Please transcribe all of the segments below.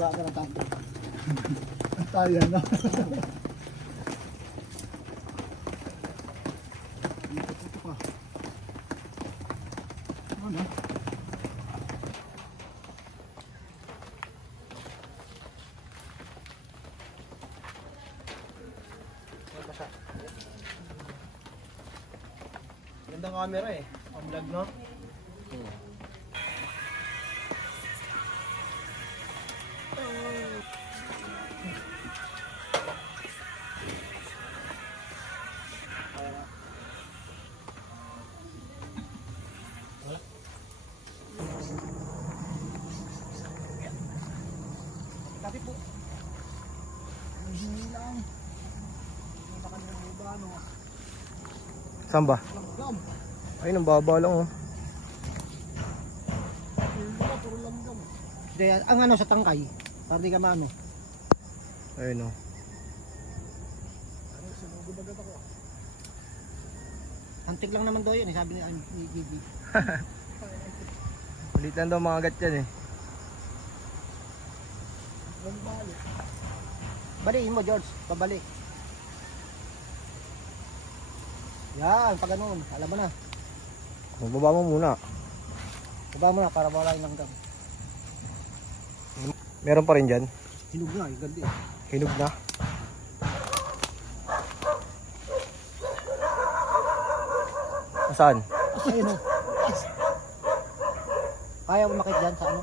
Buga ka ng tanto. Tayo na. Ito pa. Ano? Gandang camera eh. Ang vlog, no? Tapi po. Hindi lang. Hindi ba kanya ng iba, ano? Saan ba? Langgam. Ayun, ang baba lang oh. Hindi ba, puro langgam. Hindi, ang ano sa tangkay. Para di ka maano. Ayun oh. Ano, sinugubagat ako. Antik lang naman daw yun, sabi ni Gigi. Ulit lang daw mga agat yan eh. Balik. Balikin mo, George. Pabalik. Yan, pag ganun. Alam mo na. Magbaba mo muna. Baba mo na para wala yung langgam. Meron pa rin dyan. Hinog na, yung ganda eh. Hinog na. Saan? Ayun o. Kaya mo makit dyan sa ano?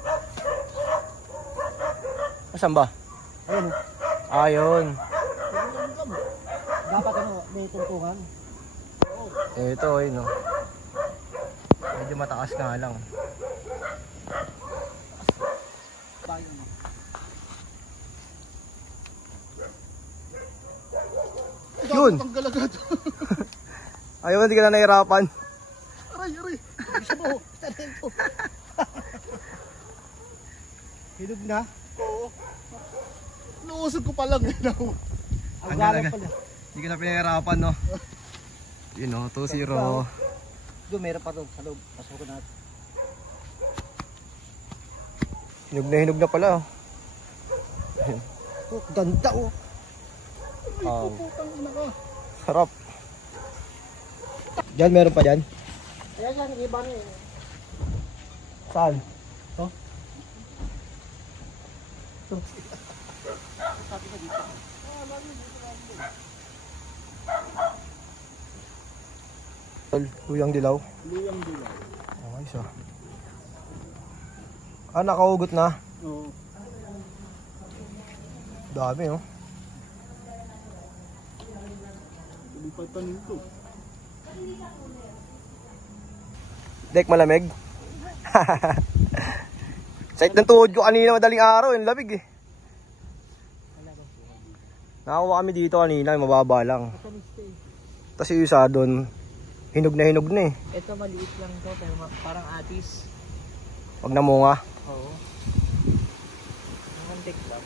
Saan ba? Ayun o. Ayun. Dapat ano, may tuntungan. Ito ayun oh. Medyo mataas nga lang. Bayan mo. Yun! Ang galagat. Ayaw, hindi ka na nahirapan. Aray, aray. Gusto mo, tanin ko. Hinog na? Oo. Luusog ko pa lang. Ang galang pala. Hindi ka na pinahirapan no. Yun oh, 2-0. Doon, meron pa doon sa loob. Pasukin natin. Hinog na pala oh. Oh, ganda oh. Oh. Putang ina ka. Sarap. Diyan, meron pa dyan? Ayan yan, iba na eh. Saan? Oh. Ito. Sabi ka dito. Luyang dilaw. Luyang dilaw. Okay, so. Ah, nakaugot na. Oo. Dami oh. Hindi pa tanin to. Dek, malamig. Sait ng tuhod ko kanina madaling araw, yung lamig eh. Nakakuha kami dito kanina, mababa lang. Tapos yung isa doon, hinog na eh. Ito maliit lang to, pero parang atis. Pag namunga. Oo. Ang antik lang.